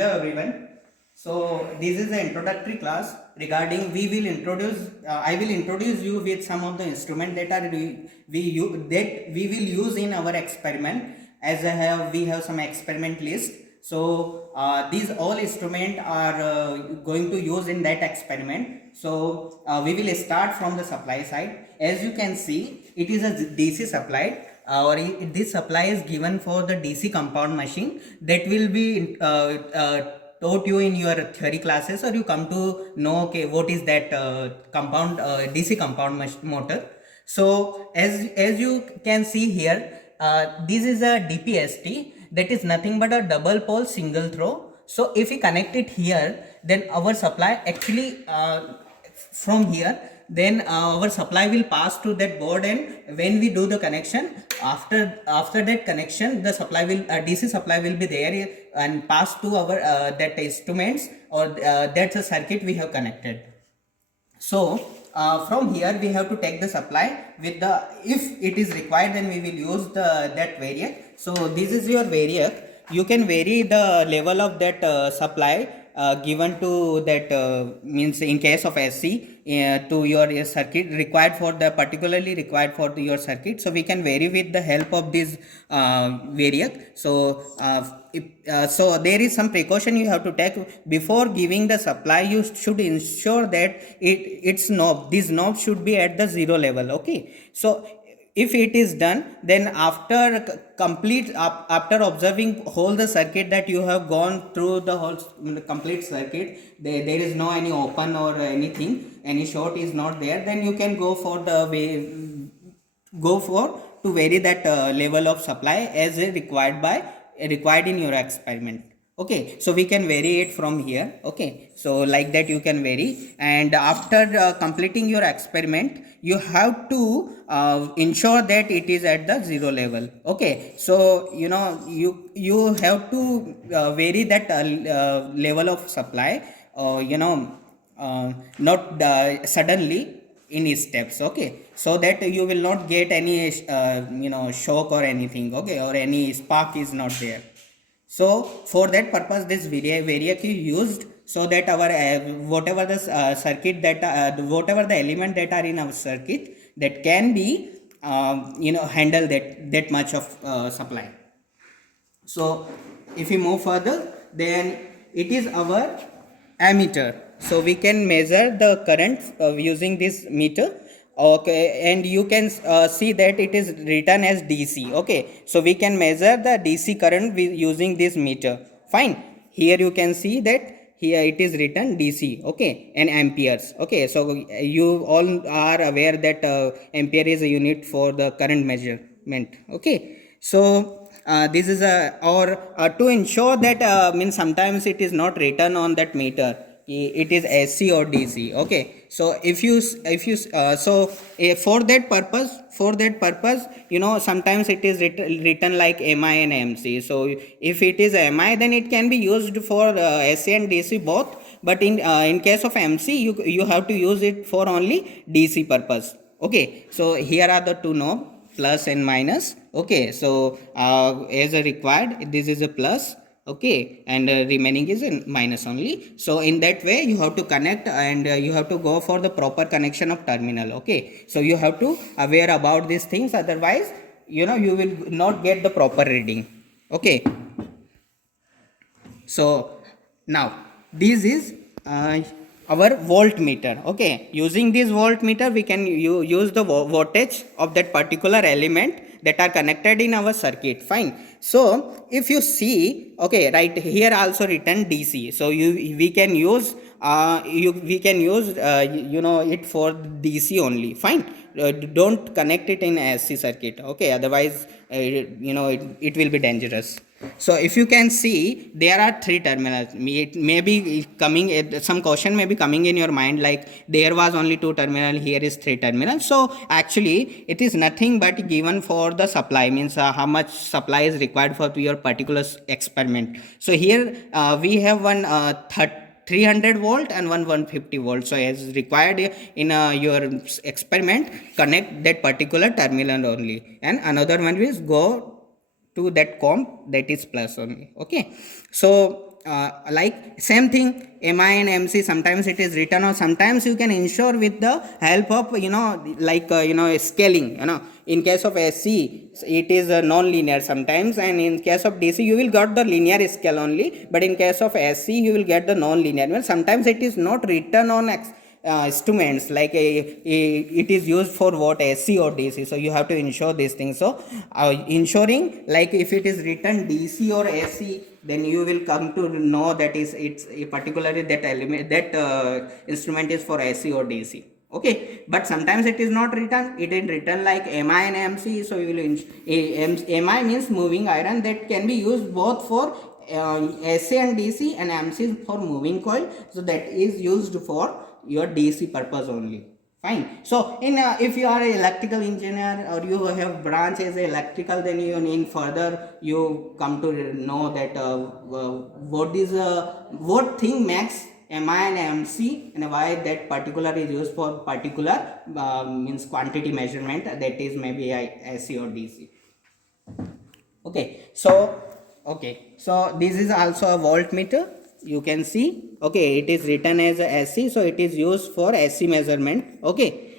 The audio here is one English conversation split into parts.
Hello everyone. So this is the introductory class regarding we will introduce I will introduce you with some of the instruments that are that we will use in our experiment, as we have some experiment list. So these all instruments are going to use in that experiment. So we will start from the supply side. As you can see, it is a DC supply, or this supply is given for the DC compound machine that will be taught you in your theory classes, or you come to know okay what is that compound DC compound motor. So as you can see here, this is a DPST, that is nothing but a double pole single throw. So if we connect it here, then our supply actually from here, then our supply will pass to that board, and when we do the connection, after that connection, the supply will DC supply will be there and pass to our that instruments, or that's a circuit we have connected. So from here we have to take the supply with the, if it is required, then we will use the that variac. So this is your variac. You can vary the level of that supply given to that means in case of SC to your circuit required for the particularly required for your circuit. So we can vary with the help of this variac. So so there is some precaution you have to take before giving the supply. You should ensure that this knob should be at the zero level. Okay, so if it is done, then after after observing whole the circuit, that you have gone through the whole complete circuit, there is no any open or anything, any short is not there, then you can go for the to vary that level of supply as required in your experiment. Okay, so we can vary it from here. Okay, so like that you can vary, and after completing your experiment, you have to ensure that it is at the zero level. Okay, so you have to vary that level of supply, not suddenly in steps. Okay, so that you will not get any shock or anything. Okay, or any spark is not there. So for that purpose, this variac is used, so that our whatever the circuit that whatever the element that are in our circuit, that can be handle that much of supply. So if we move further, then it is our ammeter. So we can measure the current using this meter. Okay, and you can see that it is written as DC. Okay, so we can measure the DC current using this meter. Fine, here you can see that here it is written DC. Okay, and amperes. Okay, so you all are aware that ampere is a unit for the current measurement. Okay, so this is a, or to ensure that means sometimes it is not written on that meter, it is AC or DC. Okay, so if you for that purpose sometimes it is written like MI and MC. So if it is MI, then it can be used for AC and DC both, but in case of MC, you have to use it for only DC purpose. Okay, so here are the two knobs, plus and minus. Okay, so as a required, this is a plus. Okay, and remaining is a minus only. So in that way you have to connect, and you have to go for the proper connection of terminal. Okay, so you have to aware about these things, otherwise you will not get the proper reading. Okay, so now this is our voltmeter. Okay, using this voltmeter we can use the voltage of that particular element that are connected in our circuit. Fine, so if you see, okay, right here also written DC, so we can use it for DC only. Fine, don't connect it in SC circuit. Okay, otherwise it will be dangerous. So if you can see, there are three terminals. It may be coming, some question may be coming in your mind like there was only two terminal, here is three terminals. So actually it is nothing but given for the supply, means how much supply is required for your particular experiment. So here we have one 300 volt and one 150 volt. So as required in your experiment, connect that particular terminal only, and another one is go to that comp, that is plus only. Okay, so like same thing, mi and mc, sometimes it is written, or sometimes you can ensure with the help of like scaling. In case of sc it is non-linear sometimes, and in case of dc you will get the linear scale only, but in case of sc you will get the non-linear. Well, sometimes it is not written on instruments, like it is used for what sc or dc, so you have to ensure these things. So ensuring, like if it is written dc or sc, then you will come to know that is it's particularly that element, that instrument is for sc or dc. Okay, but sometimes it is not written, it is written like mi and mc, so you will mi means moving iron, that can be used both for SA and DC, and MC is for moving coil, so that is used for your DC purpose only. Fine. So in if you are an electrical engineer or you have branch as electrical, then you in further you come to know that what thing makes mi and mc, and why that particular is used for particular means quantity measurement, that is maybe AC or DC. Okay, so this is also a voltmeter, you can see. Okay, it is written as a SC, so it is used for SC measurement. Okay,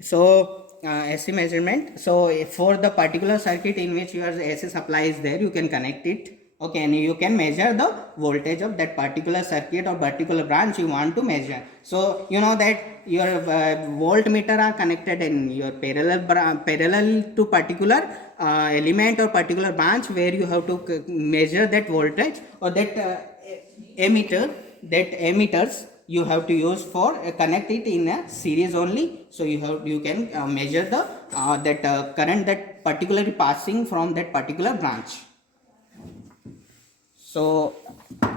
so SC measurement, so for the particular circuit in which your AC supply is there, you can connect it. Okay, and you can measure the voltage of that particular circuit or particular branch you want to measure. So you know that your voltmeter are connected in your parallel to particular element or particular branch, where you have to measure that voltage, or that emitters you have to use for connect it in a series only. So you can measure the that current that particularly passing from that particular branch. So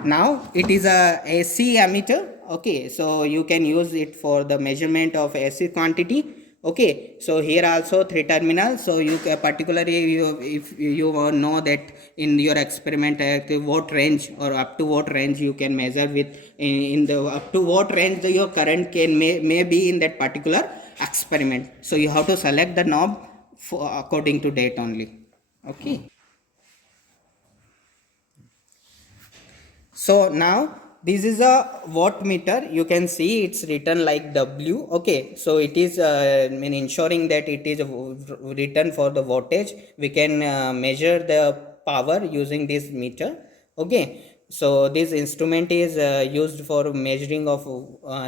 now it is a AC ammeter. Okay, so you can use it for the measurement of AC quantity. Okay, so here also 3 terminals. So you particularly if you know that in your experiment what range or up to what range you can measure with, in the up to what range your current may be in that particular experiment. So you have to select the knob for according to that only. Okay. So now this is a wattmeter, you can see it's written like W. Okay, so it is ensuring that it is written for the wattage. We can measure the power using this meter. Okay, so this instrument is used for measuring of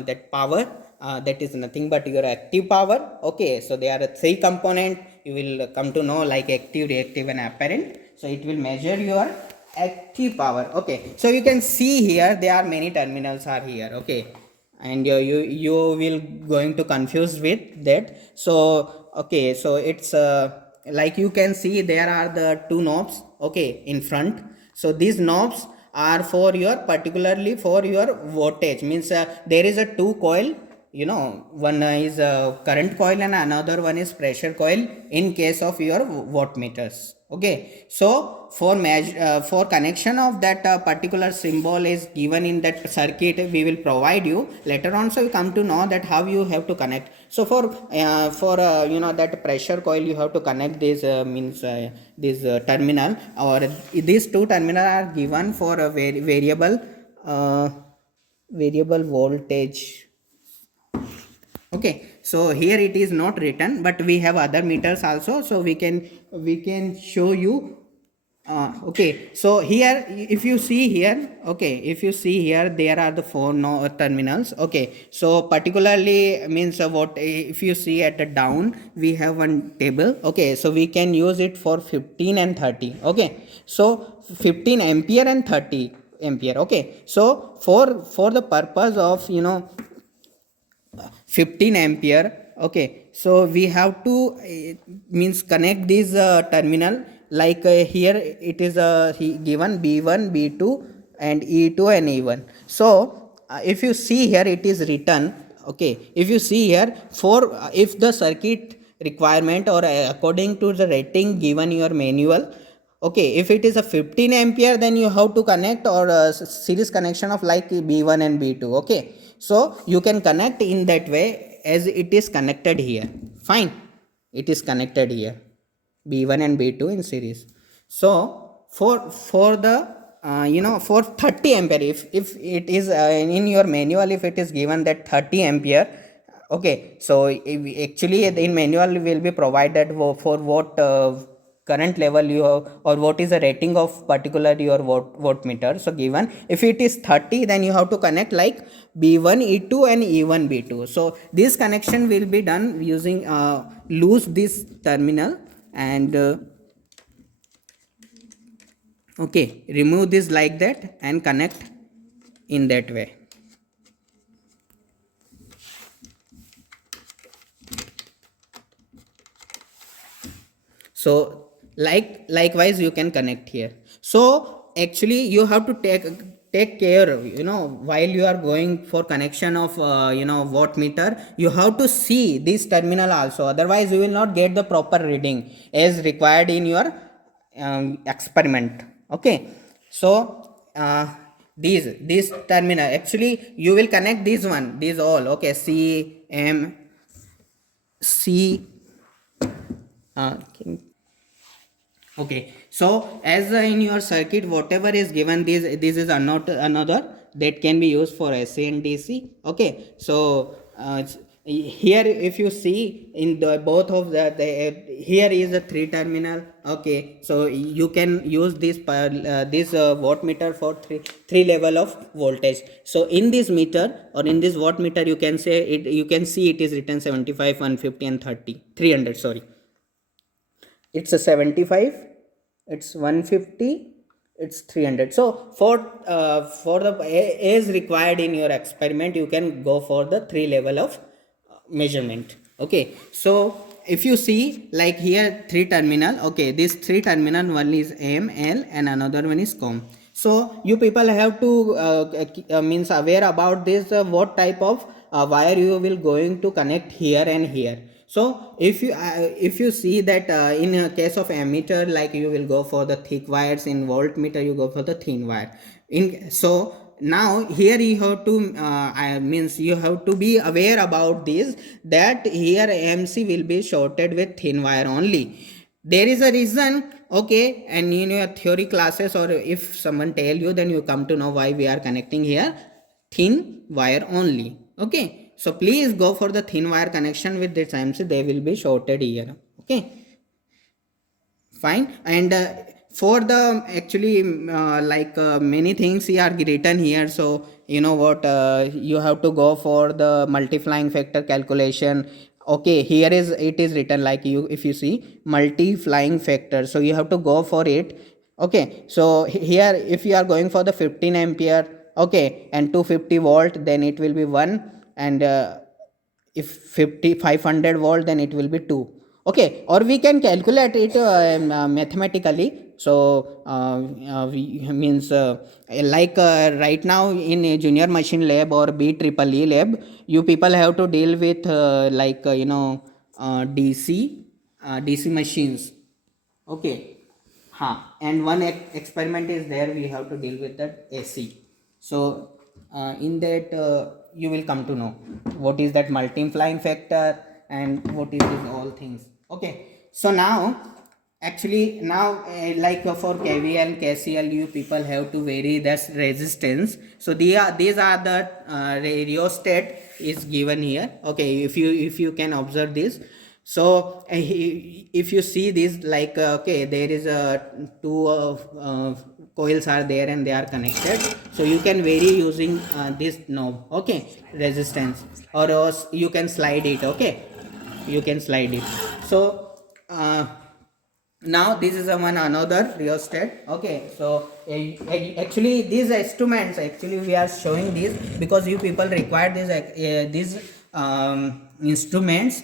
that power. That is nothing but your active power. Okay, so there are 3 component you will come to know, like active, reactive and apparent. So it will measure your active power. Okay, so you can see here there are many terminals are here. Okay, and you will going to confuse with that. So okay, so it's like you can see there are the 2 knobs, okay, in front. So these knobs are for your particularly for your voltage, means there is a 2 coil, one is a current coil and another one is pressure coil in case of your wattmeters. Okay, so for connection of that particular symbol is given in that circuit, we will provide you later on. So you come to know that how you have to connect. So for that pressure coil, you have to connect this this terminal, or these 2 terminal are given for a variable voltage. Okay, so here it is not written, but we have other meters also, so we can show you. Okay, so here if you see here, there are the 4 terminals. Okay, so particularly means what if you see at the down, we have one table. Okay, so we can use it for 15 and 30. Okay, so 15 ampere and 30 ampere. Okay, so for the purpose of 15 ampere. Okay, so we have to means connect this terminal, like here it is given B1, B2 and E2 and E1. So if you see here it is written. Okay, if you see here, for if the circuit requirement or according to the rating given your manual, okay, if it is a 15 ampere, then you have to connect or series connection of like B1 and B2. Okay, so you can connect in that way as it is connected here. Fine, it is connected here, B1 and B2 in series. So for the for 30 ampere, if it is in your manual, if it is given that 30 ampere, okay, so actually in manual will be provided for what current level you have, or what is the rating of particular your voltmeter. So given if it is 30, then you have to connect like B1 E2 and E1 B2. So this connection will be done using lose this terminal, and okay, remove this like that and connect in that way. So likewise you can connect here. So actually you have to take care, while you are going for connection of wattmeter, you have to see this terminal also, otherwise you will not get the proper reading as required in your experiment. Okay, so these terminal, actually you will connect this one, these all, okay, C M C okay. So as in your circuit, whatever is given, this is another that can be used for AC and DC. Okay, so here if you see in the both of the here is a 3 terminal. Okay, so you can use this wattmeter for three level of voltage. So in this meter, or in this wattmeter, you can say it, you can see it is written 75, 150 and 30 300, sorry, it's a 75, it's 150, it's 300. So for the as required in your experiment, you can go for the 3 level of measurement. Okay, so if you see like here 3 terminal, okay, this 3 terminal, one is M, L and another one is COM. So you people have to means aware about this, what type of wire you will going to connect here and here. So if you see that in a case of ammeter, like you will go for the thick wires, in voltmeter you go for the thin wire. So now here you have to means you have to be aware about this, that here MC will be shorted with thin wire only. There is a reason, okay, and in your theory classes, or if someone tell you, then you come to know why we are connecting here thin wire only. Okay, so please go for the thin wire connection with this MC, they will be shorted here. Okay, fine. And for the actually many things here are written here, so you know what, you have to go for the multiplying factor calculation. Okay, here is it is written like, you if you see multiplying factor, so you have to go for it. Okay, so here if you are going for the 15 ampere, okay, and 250 volt, then it will be 1, and if 500 volt, then it will be 2. Okay, or we can calculate it mathematically. So means right now in a junior machine lab or BEEE lab, you people have to deal with DC machines. Okay, and one experiment is there, we have to deal with that AC. So in that you will come to know what is that multiplying factor and what is this all things. Okay, so now actually now for KVL, KCL, you people have to vary this resistance. So these are the rheostat is given here. Okay, if you can observe this. So if you see this, like okay, there is a two coils are there and they are connected, so you can vary using this knob, okay, resistance, or else you can slide it. Okay, you can slide it. So now this is one another rheostat. Okay, so actually these instruments, actually we are showing this because you people require these instruments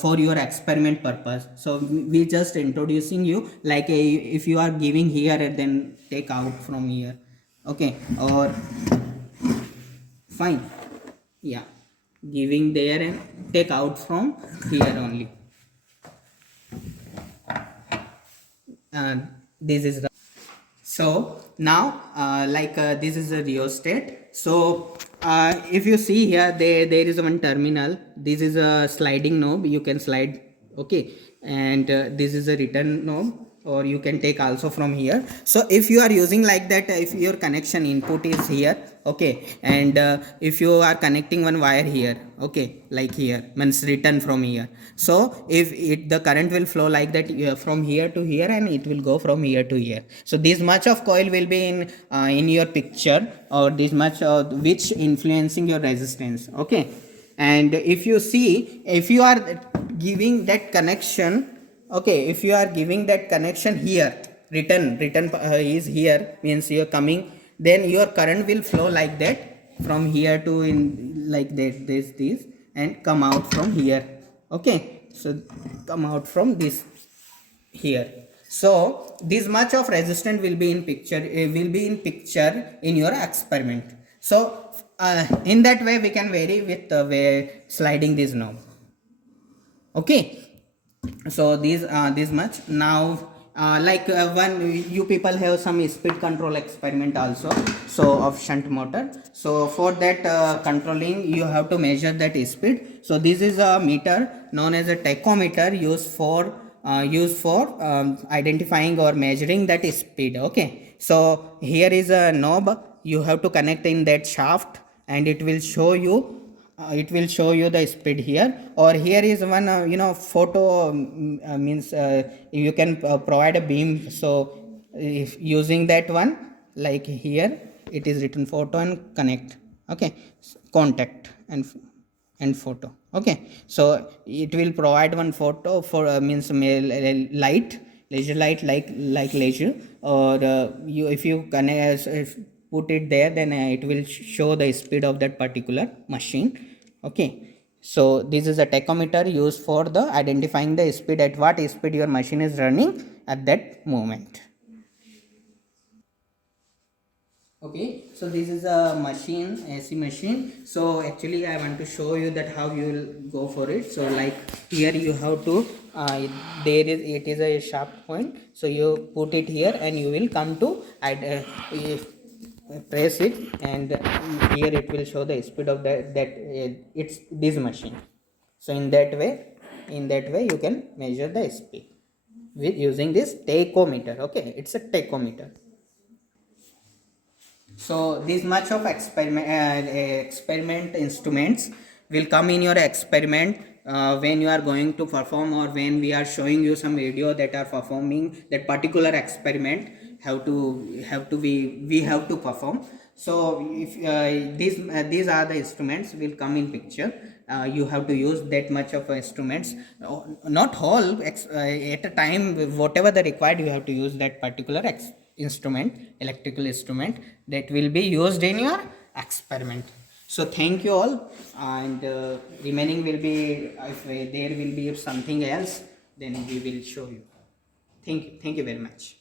for your experiment purpose. So we just introducing you, like if you are giving here and then take out from here. Okay, or fine, yeah, giving there and take out from here only. This is so now this is a rheostat. So if you see here, there is one terminal, this is a sliding knob, you can slide. Okay, and this is a return knob. or you can take also from here. So if you are using like that, if your connection input is here, okay, and if you are connecting one wire here, okay, like here means written from here, so if it the current will flow like that from here to here, and it will go from here to here. So this much of coil will be in your picture, or this much which influencing your resistance, okay. And if you see, if you are giving that connection, okay, if you are giving that connection here, written is here, means you are coming, then your current will flow like that from here to in like that, this and come out from here, okay. So come out from this here. So this much of resistance will be in picture, in your experiment. So in that way we can vary with way sliding this knob, okay. So this much. Now like when you people have some speed control experiment also, so of shunt motor. So for that controlling, you have to measure that speed. So this is a meter known as a tachometer, used for identifying or measuring that speed, okay. So here is a knob, you have to connect in that shaft, and it will show you the speed here. Or here is one photo, means you can provide a beam. So if using that one, like here it is written photo and connect, okay. Contact and photo, okay. So it will provide one photo for means light, laser light, like laser, or you if you connect, if put it there, then it will show the speed of that particular machine, okay. So this is a tachometer used for the identifying the speed, at what speed your machine is running at that moment. Okay, so this is a machine, AC machine. So actually I want to show you that how you will go for it. So like here you have to it is a sharp point, so you put it here and you will come to press it, and here it will show the speed of that it's this machine. So in that way you can measure the speed with using this tachometer, okay. It's a tachometer. So this much of experiment instruments will come in your experiment when you are going to perform, or when we are showing you some video that are performing that particular experiment, we have to perform. So if these are the instruments will come in picture, you have to use that much of instruments, not whole at a time, whatever the required, you have to use that particular instrument, electrical instrument, that will be used in your experiment. So thank you all, and remaining will be, if there will be something else, then we will show you. Thank you very much.